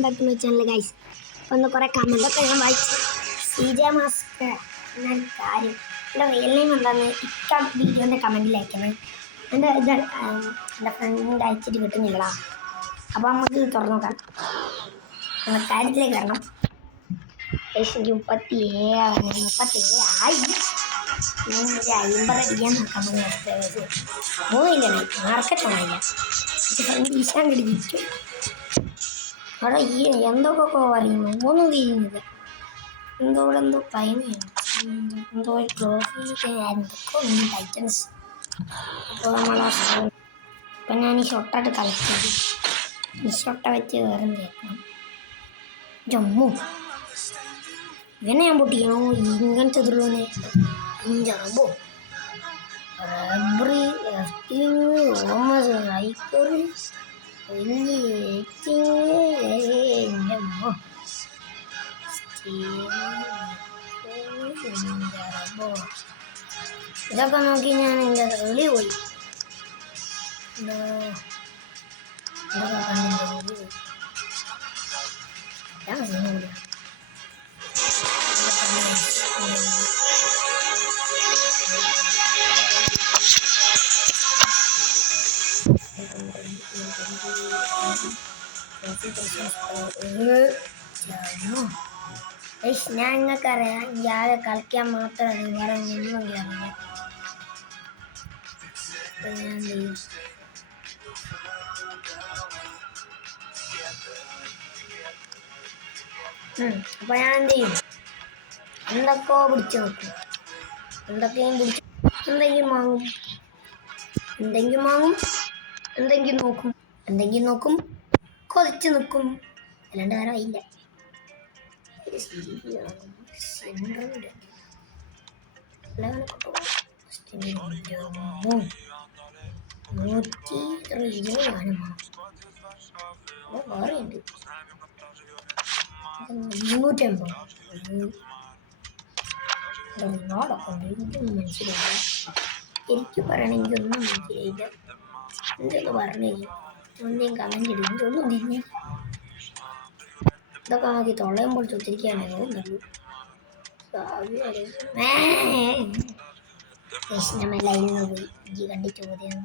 ഉണ്ടാക്കുന്ന channel guys. ഒന്ന് കുറേ കമൻറ്റൊക്കെ ഞാൻ വായിച്ചു. CJ മാസ്ക് എന്നൊരു കാര്യം എൻ്റെ റിയൽ നെയിം എന്താണെന്ന് ഇക്ക വീഡിയോൻ്റെ കമൻറ്റിൽ അയക്കണം. എൻ്റെ എൻ്റെ ഫ്രണ്ട് അയച്ചിട്ട് കിട്ടുന്നില്ലടാ. അപ്പോൾ നമുക്ക് തുറന്നു നോക്കാം. കാര്യത്തിലേക്ക് വരണം. 37 ആയി. 50 അടിക്കാൻ നോക്കാൻ മൂന്നില്ല മാർക്കറ്റ് ആണില്ല. ഫ്രണ്ട് ഈശാൻ കിടിക്കും അവിടെ ഈ എന്തൊക്കെ പറയുന്നു ഒന്നും തിരിയുന്നില്ല. എന്തോ പറയുന്നുണ്ട്. എന്തോ ഒരു ട്രോഫി എന്തൊക്കെ ഉണ്ട് ടൈറ്റൻസ്. അപ്പോൾ നമ്മൾ ഇപ്പം ഞാൻ ഈ ഷൊട്ടായിട്ട് കളക്ട് ചെയ്തു. ഈ ഷൊട്ട വെച്ച് വേറെ തേക്കണം. ജമ്മു ഇവനെ ഞാൻ പൊട്ടിക്കണോ ഇങ്ങനത്തെ എതിർന്നെ ഇഞ്ചറബോ റബ്രി ഓമസ് ഹൈക്കറി ഇതൊക്കെ നോക്കി ഞാൻ എൻ്റെ വെളി പോയി. ഞാൻ നിങ്ങൾക്കറിയാം ഇയാളെ കളിക്കാൻ മാത്രമല്ല വേറെ ഒന്നും അറിയില്ല. അപ്പോൾ ഞാൻ എന്ത് ചെയ്യും, എന്തൊക്കെയോ പിടിച്ച് നോക്കും. എന്തെങ്കിലും നോക്കും കൊതിച്ച് നിൽക്കും. അല്ലാണ്ട് വേറെ വയ്യില്ല. 120 വേറെയുണ്ട് 250. ഒരുപാടൊക്കെ ഉണ്ട്. എനിക്കൊന്നും മനസ്സിലായില്ല. എനിക്ക് പറയണമെങ്കിൽ ഒന്നും മനസ്സിലായില്ല. എന്തൊന്ന് പറഞ്ഞില്ല. ഒന്നേം കമന്റ് ഇടും. ഒന്നും തിരിഞ്ഞ ഇതൊക്കെ നോക്കി തൊള്ളയുമ്പോൾ ചൊത്തിരിക്കുകയാണ് തോന്നുന്നുള്ളൂ. ലൈനിന്ന് പോയി ഈ കണ്ടി ചോദ്യം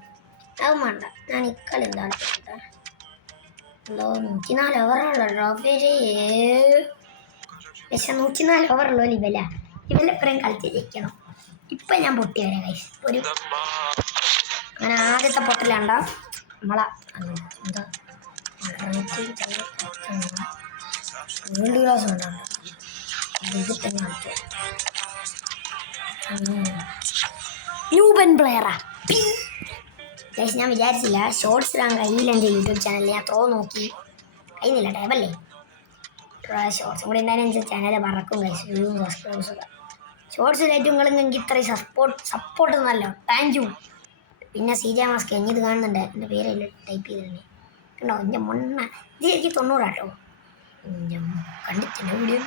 അത് വേണ്ട. ഞാൻ ഇക്കളി എന്താണ് എന്തോ 104 ഓവറുള്ള ട്രോഫി. 104 ഓവറുള്ള ഇവലെപ്പുറം കളിച്ചിരിക്കണം. ഇപ്പം ഞാൻ പൊട്ടിയവരെ കൈസ് ഒരു അങ്ങനെ ആദ്യത്തെ പൊട്ടലാണ്ട നമ്മളെ എന്താ വേൾഡ് ക്ലാസ് ഉണ്ടാവും. ഇതിപ്പം ന്യൂബൻ പ്ലെയറാ ഗൈസ്. ഞാൻ വിചാരിച്ചില്ല ഷോർട്സ് ഇടാൻ കഴിയില്ല. എൻ്റെ യൂട്യൂബ് ചാനലിൽ ഞാൻ നോക്കി കഴിയുന്നില്ല. ടൈമല്ലേ ഷോർട്സും കൂടി ഉണ്ടായിരുന്ന ചാനൽ മറക്കും ഗൈസ്. സബ്സ്ക്രൈബേഴ്സ് ഷോർട്സിലായിട്ട് നിങ്ങളെങ്കിൽ ഇത്രയും സപ്പോർട്ട് നല്ല താങ്ക് യു. പിന്നെ CJ മാസ്ക് ഇത് കാണുന്നുണ്ട്. എൻ്റെ പേരല്ല ടൈപ്പ് ചെയ്തിട്ടുണ്ട് കണ്ടോ. എൻ്റെ മണ്ണ ഇത് എനിക്ക് 90 കേട്ടോ. കണ്ടിട്ടില്ല വീഡിയോ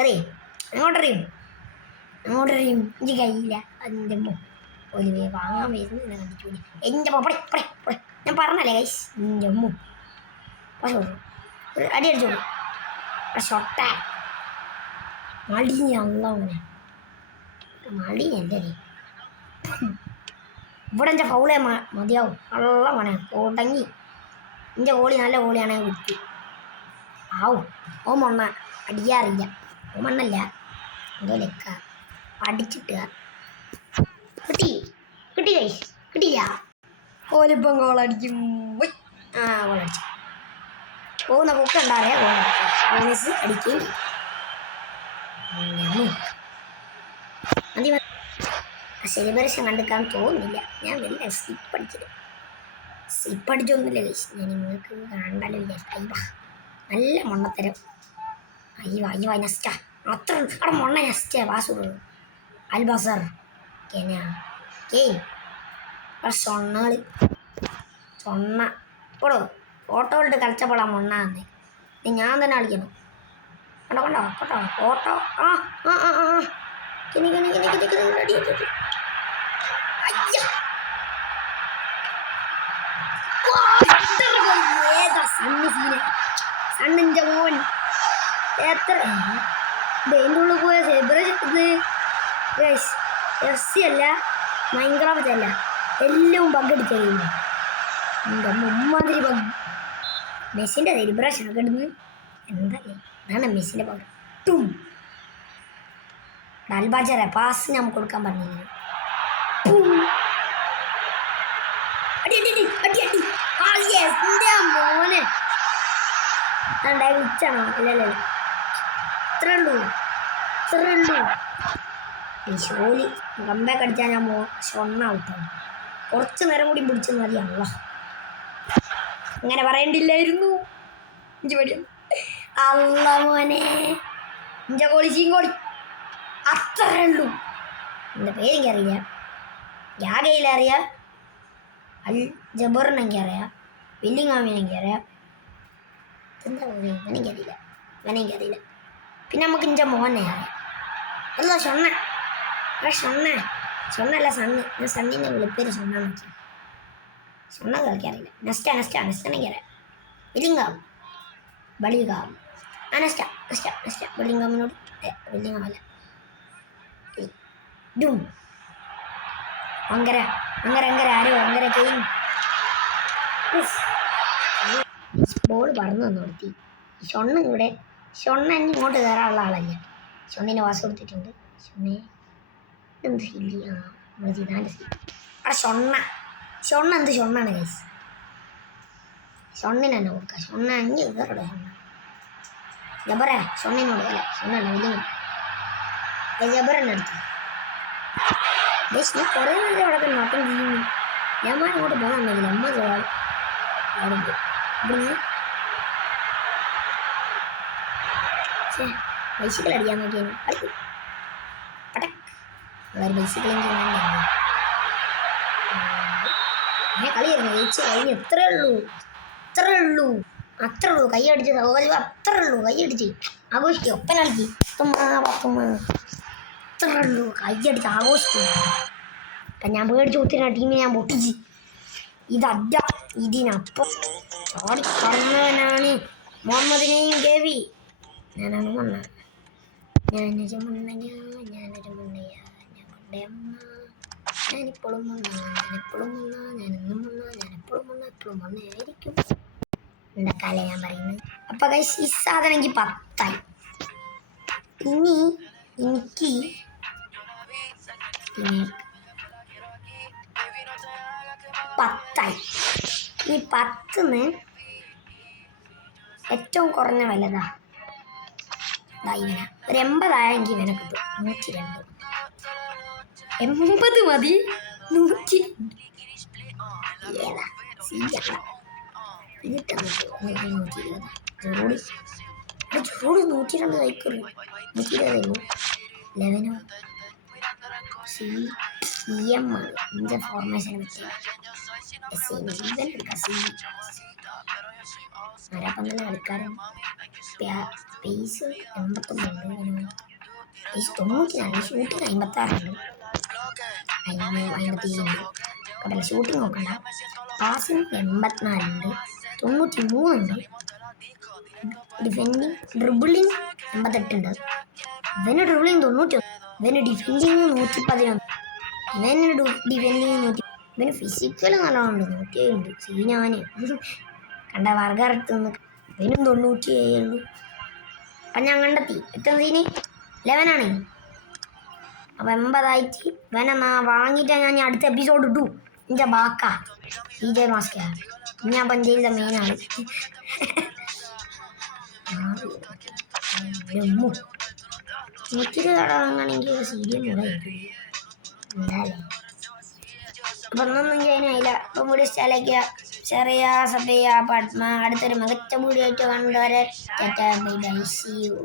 അറിയും അങ്ങോട്ടറിയും എനിക്ക് കഴിയില്ല. അതിൻ്റെ ഒലിവേ വാങ്ങാൻ വരുന്ന കണ്ടിച്ചു. എൻ്റെ പൊടെ ഞാൻ പറഞ്ഞല്ലേ ഗൈസ്. എൻ്റെ പക്ഷേ ഒരു അടി അടിച്ചോളൂ. ഷൊട്ട മളിഞ്ഞല്ലേ ഇവിടെ എൻ്റെ ഫൗളേ മതിയാവും. നല്ല മണ തുടങ്ങി. എൻ്റെ കോളി നല്ല കോളിയാണെങ്കിൽ കുത്തി ആവും. ഓ മണ്ണ അടിയാറില്ല. ഓ മണ്ണല്ല എന്തോ ലെക്ക അടിച്ചിട്ടുക. കിട്ടി കൈസ് കിട്ടിയില്ല. ഓലിപ്പം ഗോളടിക്കും. ഗോളടിച്ചു പോകുന്ന പൊക്കുണ്ടാറേ ഗോളടിച്ചു അടിക്കുകയും സെലിബ്രേഷൻ കണ്ടിക്കാൻ തോന്നുന്നില്ല. ഞാൻ വലിയ സ്ലിപ്പ് അടിച്ചൊന്നുമില്ല കൈസ്. ഞാൻ നിങ്ങൾക്ക് കണ്ടാലും വിചാരിച്ചു നല്ല മണ്ണത്തരം. അയ്യോ നെസ്റ്റ അത്ര അവിടെ മണ്ണ നെസ്റ്റ വാസു അൽബസർ സൊണ്ണ ഇപ്പോഴോ ഫോട്ടോ ഇട്ട് കളിച്ചപ്പോഴാ മണ്ണാന്ന്. ഞാൻ തന്നെ കളിക്കണം. കണ്ടോ ഫോട്ടോ സണ്ണ് സീന് സണ്ണിൻ്റെ മോൻ എത്ര ഇതിൻ്റെ ഉള്ളിൽ പോയ സെബ്ര ചെക്കുന്നത് ഗൈസ് FC അല്ല മൈൻക്രാഫ്റ്റ് അല്ല എല്ലാം ബഗ്ഗടിച്ച് കഴിയുന്നു എൻ്റെ മുമ്മാതിരി ബഗ് മെസ്സിൻ്റെ സെലിബ്രേഷൻ ഒക്കെ ഇടുന്നു എന്തല്ലേ ഇതാണ് മെസ്സിൻ്റെ പവർ ടൂം ഡൽബാജറെ പാസ് നമുക്ക് കൊടുക്കാൻ പറഞ്ഞില്ല മോനെ വിളിച്ചാണോ ഇല്ലല്ലേ ഇത്ര ഉള്ളൂ ഈ ഷോലി കമ്പാക്ക് അടിച്ചാൽ ഞാൻ ഷൊണ്ണാവട്ടാണ് കുറച്ച് നേരം കൂടി പിടിച്ചെന്ന് മതിയാണല്ലോ അങ്ങനെ പറയണ്ടില്ലായിരുന്നു അല്ല മോനെ ഇഞ്ച കോളി ചീങ്കോളി അത്രേ ഉള്ളൂ എൻ്റെ പേരെനിക്കറിയില്ല യാഗയിലറിയാം അൽ ജബറിനെ എനിക്കറിയാം വില്ലിങ്ങാമിനെ എനിക്കറിയാം എന്താ പറയുക ഇവനെനിക്കറിയില്ല പിന്നെ നമുക്ക് ഇഞ്ച മോനെ അറിയാം അല്ല ഷൊണ്ണല്ല സണ്ണ് ഞാൻ സണ്ണിൻ്റെ വിളിപ്പേര് ഷൊണ്ണാന്ന് വെച്ചാൽ ഷൊണ്ണ കളിക്കാറില്ല നെസ്റ്റ എനിക്കറിയാം വില്ലിങ്ങാം ബളികാം നെസ്റ്റ ബളിങ്ങാമിനോട് വില്ലിങ്ങാമല്ല ഡും അങ്ങനെ ആരോ അങ്ങനെ ചെയ്യും ബോൾ പറന്നു വന്നു നിർത്തി ഷൊണ്ണ ഇങ്ങോട്ട് കയറാനുള്ള ആളല്ല ഷൊണ്ണിനെ വാസ് കൊടുത്തിട്ടുണ്ട് ഷൊണ്ണെ എന്ത് ഹില്ലി നമ്മൾ ചെയ്താൻ്റെ ഷൊണ്ണ എന്ത് ഷൊണ്ണാണ് ഗൈസ് ഷൊണ്ണിന് തന്നെ കൊടുക്കുക ഷൊണ്ണ അഞ്ഞ് കയറുടെ ജബറേ ഷൊണ്ണിനോട് അല്ലേ ഷൊണ്ണല്ല വലിയ ജബറെന്നെ എടുത്തു ഗൈസ് ഞാൻ കുറേ നേരം അവിടെ നോട്ടം ചെയ്യുന്നു ഞാൻ അങ്ങോട്ട് പോകാൻ പറ്റില്ല അമ്മ അവിടെ ഇവിടുന്ന് ബൈസിക്കിൾ അടിക്കാൻ നോക്കിയാൽ കളിക്കും പടക്ക് വേറെ ബൈസിക്കിളെങ്കിൽ ഞാൻ കളിയായിരുന്നു ജയിച്ച് കഴിഞ്ഞ് അത്രേ ഉള്ളൂ കൈയടിച്ച് സൗകര്യം അത്രേ ഉള്ളൂ കൈയടിച്ച് ആഘോഷിക്കും ഒപ്പന കളിക്ക് അത്രേ ഉള്ളൂ കൈയടിച്ച് ആഘോഷിക്കും അപ്പം ഞാൻ പേടിച്ച് കുത്തിന ടീമിനെ ഞാൻ പൊട്ടിച്ച് ഇതല്ല ഇതിനപ്പം ചാടിക്കടന്നവനാണ് മുഹമ്മദിനെയും കേവി ഞാനാണ് മണ്ണ ഞാനൊരു മുണ്ണയ്യ ഞങ്ങളുടെ അമ്മ ഞാനിപ്പോഴും ഞാനെന്നും എപ്പോഴും മണ്ണയായിരിക്കും എൻ്റെ കല ഞാൻ പറയുന്നത് അപ്പം ഗൈസ് ഈ സാധനം എനിക്ക് 10 ഇനി എനിക്ക് ഈ 10ന് ഏറ്റവും കുറഞ്ഞ വിലതാ ഇവന ഒരു 80 ആയെങ്കിൽ ഇവനെ കിട്ടും 102 80 മതി 102 ഏതാ സീറ്റല്ല ചൂട് 102 കഴിക്കുള്ളൂ 120 ലെവനോ CM ആണ് ഇതിൻ്റെ ഫോർമേഷൻ പറ്റിയ ആരാപ്പന്തല്ല കളിക്കാരൻ സ്പേസ് 89 സ്പേസ് 94 ഷൂട്ടിങ് 56 57 കടല ഷൂട്ടിങ് നോക്കണ്ട പാസിങ് 84 ഉണ്ട് 93 ഉണ്ട് ഡിഫെൻഡിങ് ഡ്രിബിളിങ് 88 ഉണ്ട് ഇവന് ഡ്രിബിളിങ് 91 ഇവന് ഡിഫെൻഡിങ് 111 ഇവന് ഡിഫെൻഡിങ് 100 ഇവന് ഫിസിക്കൽ നല്ലോണം 107 ഉണ്ട് സീനാന് കണ്ട വർഗത്ത് നിന്ന് ഇവനും 97 ഉണ്ട് അപ്പം ഞാൻ കണ്ടെത്തി എത്ര സീന് 11 ആണ് അപ്പം 80 ആയിട്ട് ഇവനെ വാങ്ങിയിട്ട് ഞാൻ അടുത്ത എപ്പിസോഡ് ഇട്ടു എൻ്റെ ബാക്ക DJ മാസ്ക ഞാൻ പഞ്ചയിലെ മെയിനാണ് എനിക്കൊരു കടവാങ്ങാണെങ്കിൽ സീരിയൽ എന്തായാലും അപ്പം ഒന്നൊന്നും ചെയ്യാനായില്ല അപ്പം വീഡിയോ ഇഷ്ടമായിക്കുക ചെറിയ സഭയ പത്മ അടുത്തൊരു മികച്ച വീഡിയോ ആയിട്ട് കണ്ടുവരെ ബൈ ബൈ സീ യു